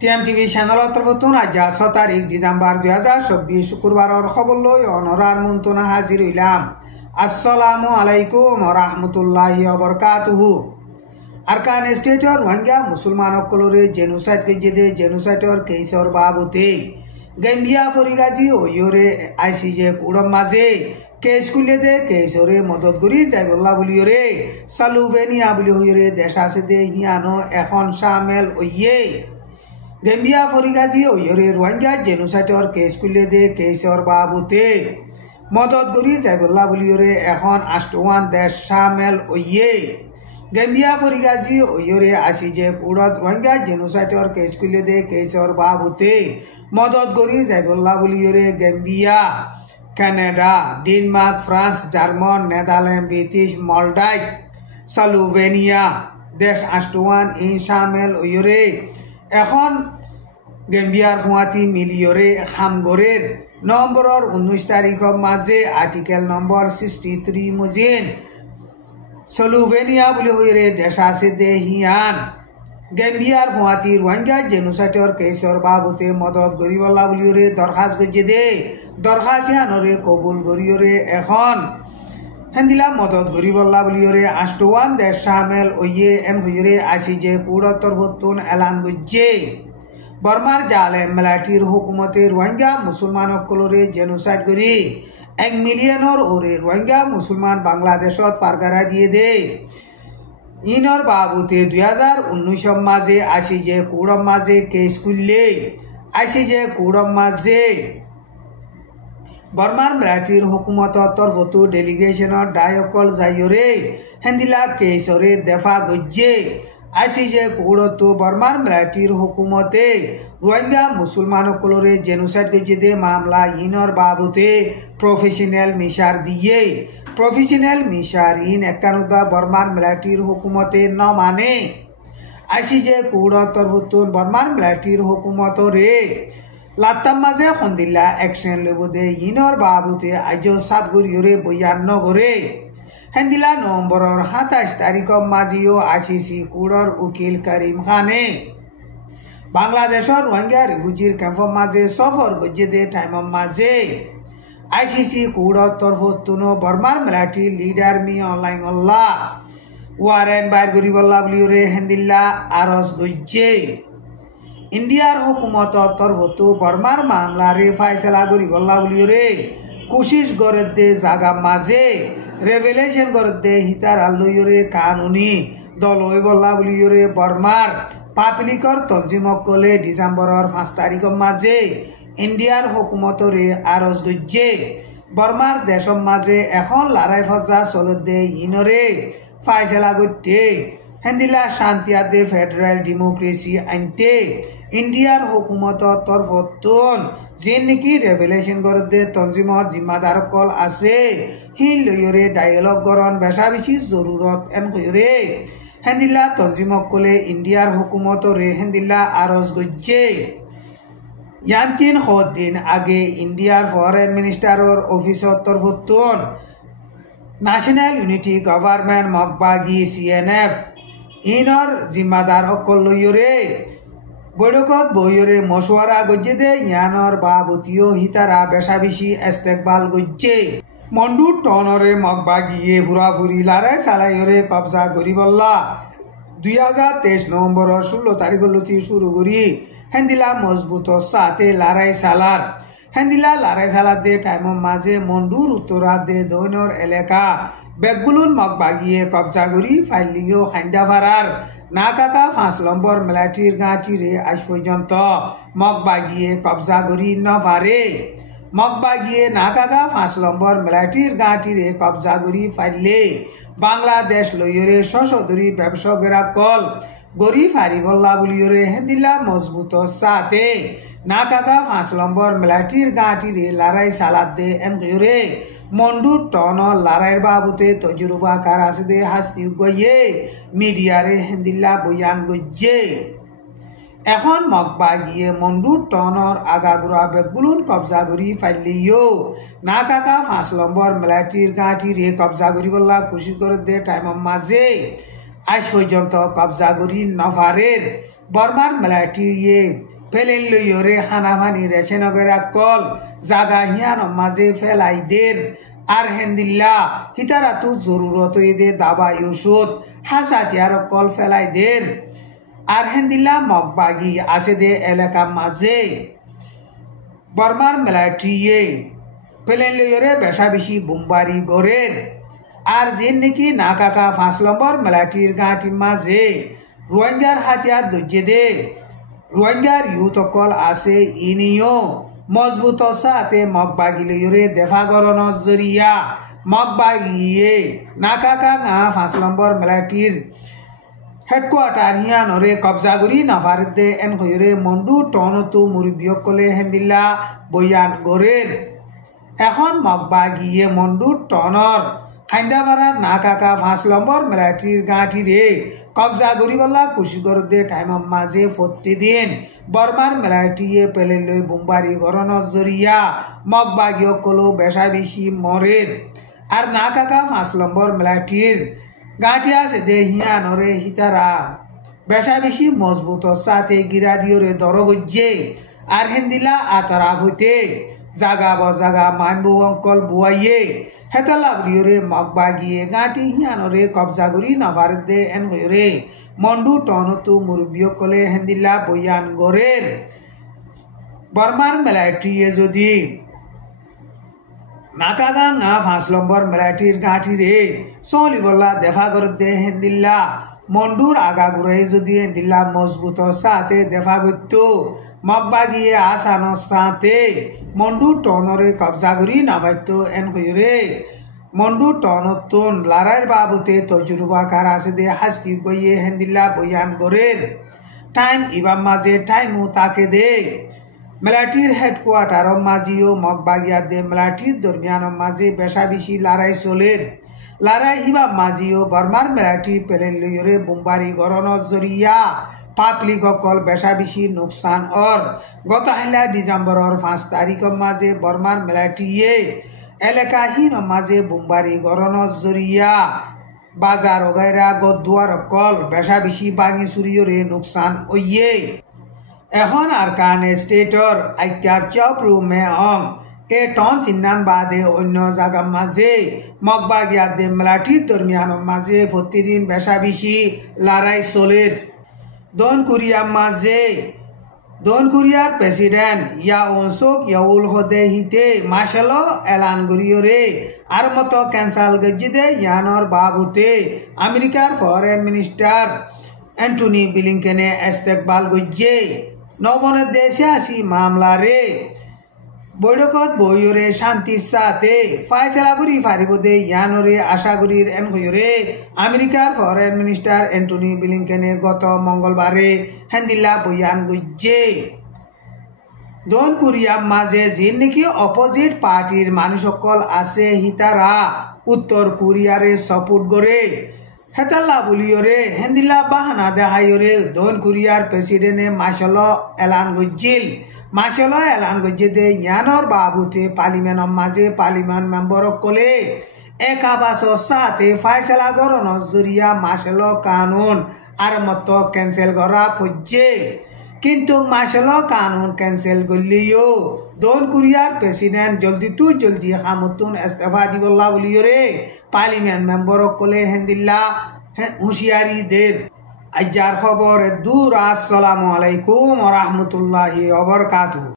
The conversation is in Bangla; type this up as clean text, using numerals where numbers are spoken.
টিএমটিভি চ্যানেলত নতুন আজ 6 তারিখ ডিসেম্বর 2024 শুক্রবারের খবর লই অনরার মন্তনা হাজির হইলাম। আসসালামু আলাইকুম ওয়া রাহমাতুল্লাহি ওয়া বারাকাতুহু। আরকান স্টেটর রোহিঙ্গা মুসলমান সকলরে জেনোসাইড গজেদে জেনোসাইডর কেসর বাবুতে গেম্বিয়া ফরিগাজি ওয়রে আইসিজে কুড়ম মাঝে কেস খুলে দে কেসরে মদত করি যাইবল্লা বলিওরে সালুবেনিয়া বলি হইরে দেশ আছে দে হিয়ানো এখন শামেল ওইয়ে গেম্বিয়া ফরিগাজি ওয়রে রোহিঙ্গা জেনোসাইডর কেস খুলে দে কেসর বাবুতে মদত করি যাইবল্লা বলিওরে এখন আষ্টওয়ান দেশ শামেল ওইয়ে গেম্বিয়া ফরিগাজি ওয়রে আসিজে কুড়ত রোহিঙ্গা জেনোসাইডর কেস খুলে দে কেসর বাবুতে মদত করি যাইবল্লা বলিওরে Gambia Canada Denmark France German Netherland British Maldive Slovenia দেশ আষ্টওয়ান ইন শামেল ওয়রে এখন গেম্বিয়ার ফুয়াতি মিলিয়রে হামগরের নম্বরের 19 তারিখের মাঝে আর্টিকেল নম্বর 63 মুজিন সালুভেনিয়া বলে হইরে দেশ আছে দে হিয়ান গেম্বিয়ার ফুয়াতি রোহিঙ্গা জেনোসাইডর কেসর বাবুতে মদত গরিবল্লা বলিওরে দরখাস্ত গজে দে দরখাস্ত আনরে কবুল গরিয়রে এখন হেন্দিলা মদত গরিবল্লা বলিওরে আষ্টওয়ান দেশ শামেল ওইয়ে এন হইরে আসি যে কুড়ত্তর হতুন এলান গজ্জে বর্মার জালে মিলিটারির হুকুমতে রোহিঙ্গা মুসলমান সকলরে জেনোসাইড করি 1 মিলিয়নের ওরে রোহিঙ্গা মুসলমান বাংলাদেশত পারগারা দিয়ে দে ইনর বাবুতে 2019 মাঝে আসি যে কুড়ম মাঝে কেস খুললে আসি যে কুড়ম মাঝে বর্মার মিলিটারির হুকুমতর তরফত ডেলিগেশনের ডায়কল যাইরে হেন্দিলা কেসরে দেফা গজ্জে আসি যে কুড়ত বর্মার মিলিটারির হুকুমতে রোহিঙ্গা মুসলমান সকলরে জেনোসাইড গজ্জে দে মামলা ইনর বাবুতে প্রফেশনাল মিশার দিয়ে প্রফেশনাল মিশার ইন একানুদা বর্মার মিলিটারির হুকুমতে ন মানে আসি যে কুড়ত তরফত বর্মার মিলিটারির হুকুমতরে লাত্তাম মাঝে খন্দিল্লা অ্যাকশন লব দে ইনর বাবুতে আজ সাত গরিয়রে বয়ান নগরে হেন্দিলা নভেম্বরের 27 তারিখের মাঝিও আসিসি কুড়র উকিল করিম খানে বাংলাদেশের রোহিঙ্গা রিফিউজির ক্যাম্পের মাঝে সফর গজ্জে দে টাইমের মাঝে আইসিসি কুড়র তরফতুন বর্মার মিলিটারি লিডার মি অনলাইন অল্লাহ ওয়ারেন বাইর গরিবল্লা বলিওরে হেন্দিল্লা আরস গজ্জে ইন্ডিয়ার হুকুমত তরফত বর্মার মামলারে ফাইসলা গরিবল্লা বলিওরে কোশিশ করে দে জাগা মাঝে রেভেলেশন করে দে হিতার আল্লয়রে কানুনি দল বল্লা বলিওরে বর্মার পাবলিকর তঞ্জিমকলে ডিসেম্বরের 5 তারিখের মাঝে ইন্ডিয়ার হুকুমতরে আরজ গজ্জে বর্মার দেশের মাঝে এখন লড়াই ফজা চলে দে ইনরে ফাইসলা করতে হেন্দিলা শান্তি আদে ফেডারেল ডেমোক্রেসি আনতে ইন্ডিয়ার হুকুমতর তরফতুন যে নাকি রেভেলেশন করে দে তঞ্জিমর জিম্মাদার কল আছে হি লয়রে ডায়ালগ গরন বেশা বেশি জরুরত এন কইরে হেন্দিলা তঞ্জিমক কলে ইন্ডিয়ার হুকুমতরে হেন্দিলা আরজ গজ্জে ইয়ান 3 দিন আগে ইন্ডিয়ার ফরেন মিনিস্টারর অফিসর তরফতুন ন্যাশনাল ইউনিটি গভর্নমেন্ট মকবাগি সিএনএফ ইনর জিম্মাদার অকল লইরে বৈঠকত বইরে মশওয়ারা গজ্জে দে ইয়ানর বাবতীয় হিতারা বেশা বেশি ইস্তেকবাল গজ্জে মন্ডু টনরে মকবাগিয়ে ফুরাফুরি লারে সালাইরে কবজা গরিবল্লা 2023 নভেম্বরের 16 তারিখলতি শুরু করি হেন্দিলা মজবুত সাথে লারাই সালার হেন্দিলা লারাই সালার দে টাইমের মাঝে মন্ডুর উত্তরা দে দৈনর এলাকা বেগুলুন মকবাগিয়ে কবজা করি ফাইলিও খাইন্দাভারার না কাকা 5 নম্বর মিলিটারির ঘাঁটিরে আজ পর্যন্ত মকবাগিয়ে কবজা করি নভারে মকবাগিয়ে না কাকা 5 নম্বর মিলিটারির ঘাঁটিরে কবজা করি ফাইলে বাংলাদেশ লইরে সশদরি ব্যবসায়ীরা কল গরি ফারিবল্লা বলিওরে হেন্দিলা মজবুত সাথে না কাকা 5 নম্বর মিলিটারির ঘাঁটিরে লড়াই সালাদ দে এনরে মন্ডু টন লড়াইয়ের বাবুতে তজুরবা কার আছে দে হাস্তি গইয়ে মিডিয়ারে হেন্দিল্লা বয়ান গজ্জে এখন মকবাগিয়ে মন্ডু টনর আগাগুড়া বেগুলুন কবজা করি ফাইলিও না কাকা 5 নম্বর মিলিটারির ঘাঁটিরে কবজা করিবল্লা কোশিশ করে দে টাইমের মাঝে আজ পর্যন্ত কবজা করি নভারের বর্মার মিলিটারি ফেলেন লইয়রে হানাফানি রেশনগেরা কল জাগা হিয়ান মাঝে ফেলাই দের আর হেন্দিল্লা হিতারা তু জরুরত দে দাবাই ওষুধ হাসাতিয়ার কল ফেলাই দের আর হেন্দিল্লা মগবাগি আছে দে এলাকা মাঝে বর্মার মিলিটারিয়ে ফেলেন লইয়রে বেশা বেশি বোমবারি গড়ের আর যে নাকি না কাকা 5 নম্বর মিলিটারির গাঁটির মাঝে রোহিঙ্গার হাতিয়ার দজ্জে দে রোহিঙ্গার ইউথ অকল আছে ইনিও মজবুত সাথে মগবাগি লইরে দেফা গরণর জরিয়া মগবাগিয়ে না কাকা না 5 নম্বর মিলিটারির হেডকোয়ার্টার হিয়ানরে কবজা করি নাফারদে এন কইরে মন্ডু টনতু মুরব্বিয়কলে হেন্দিল্লা বয়ান গরের এখন মগবাগিয়ে মন্ডু টনর হাইন্দাবাড়ার না কাকা 5 নম্বর মিলিটারির গাঁঠি রে কবজা করিবলা কুশিগরদে টাইম মাঝে প্রতিদিন বর্মার মিলিটারিয়ে পেলে লই বোমবারি গরণর জরিয়া মগবাগিয়কলো বেশা বেশি মরের আর না কাকা 5 নম্বর মিলিটারির গাঁঠি আছে দে হিয়ানরে হিতারা বেশা বেশি মজবুত সাথে গিরা দিওরে দরগজ্জে আর হেন্দিলা আতরা হইতে জাগা বজাগা মানবু অঙ্কল বুয়াইয়ে হেতলা বুড়িওরে মগবাগিয়ে গাঁটি হিয়ানরে কবজা করি নাভারত দে এন হইরে মন্ডু টনতু মুরব্বিয়কলে হেন্দিল্লা বয়ান গরের বর্মার মিলিটারিয়ে যদি নাকাগা না 5 নম্বর মিলিটারির গাঁঠি রে সলিবল্লা দেফা করত দে হেন্দিল্লা মন্ডুর আগা ঘুরে যদি হেন্দিল্লা মজবুত সাথে দেফা করত মগবাগিয়ে আসানোর সাথে মন্ডু টনরে কবজা করি নাবাইত এন কইরে মন্ডু টনতুন লড়াইয়ের বাবুতে তজুরবাকার আছে দে হাস্তি গইয়ে হেন্দিল্লা বয়ান গরের টাইম ইবাম মাঝে টাইমও তাকে দে মিলিটারির হেডকোয়ার্টার মাঝিও মগবাগিয়া দে মিলিটারির দরমিয়ান মাঝে বেশা বেশি লড়াই চলের লড়াই হিবাব মাঝিও বর্মার মিলিটারি পেলেন লইরে বোমবারি গরণর জরিয়া পাবলিক অকল বেশা বেশি নোকসান অর গত হেলা ডিসেম্বরের 5 তারিখ মাঝে বর্মার মিলিটারিয়ে এলাকাহীন মাঝে বোমবারি গরণর জরিয়া বাজার ওগাইরা গদুয়ার অকল বেশা বেশি বাঙি চুরিয়রে নোকসান ওইয়ে এখন আর কানে স্টেটর আইক্যাচাপ্রু মে অং এ টন তিন্নান বাদে অন্য জায়গা মাঝে মগবাগিয়া দে মিলিটারির দরমিয়ান মাঝে প্রতিদিন বেশা বেশি লড়াই চলের দক্ষিণ কোরিয়ার প্রেসিডেন্ট ইয়াউন সুক ইউল হদে হিতে মার্শাল এলান গরিয়রে আর মতো ক্যান্সাল গজ্জিদে ইয়ানর বাবুতে আমেরিকার ফরেন মিনিস্টার অ্যান্টনি ব্লিংকেনে ইস্তেকবাল গজ্জে নবনের দেশে আসি মামলা রে বৈঠকত বইরে শান্তির সাথে ফাইসলা করি ফারিব দে ইয়ানরে আশা করির এন কইরে আমেরিকার ফরেন মিনিস্টার অ্যান্টনি ব্লিংকেনে গত মঙ্গলবারে হেন্দিল্লা বয়ান গজ্জে দক্ষিণ কোরিয়ার মাঝে যে নাকি অপোজিট পার্টির মানুষ সকল আছে হিতারা উত্তর কোরিয়ারে সাপোর্ট করে হেতাল্লা বলিয়রে হেন্দিল্লা বাহানা দেহাইরে দক্ষিণ কোরিয়ার প্রেসিডেন্টে মার্শাল এলান গজ্জিল মার্শাল এলান গজ্জে দে ইয়ানর বাবুতে পার্লিমেন্টের মাঝে পার্লিমেন্ট মেম্বার কলে একাবাসর সাথে ফাইসলা গরণর জরিয়া মার্শাল কানুন আর মতো ক্যান্সেল করা ফজ্জে কিন্তু মার্শাল কানুন ক্যান্সেল করলেও দক্ষিণ কোরিয়ার প্রেসিডেন্ট জলদি হামতুন ইস্তফা দিবল্লা বলিয়রে পার্লিমেন্ট মেম্বার কলে হেন্দিল্লা হুঁশিয়ারি দের আজ্জার খবর দূর। আসসালামু আলাইকুম ওয়া রাহমাতুল্লাহি ওয়া বারাকাতুহু।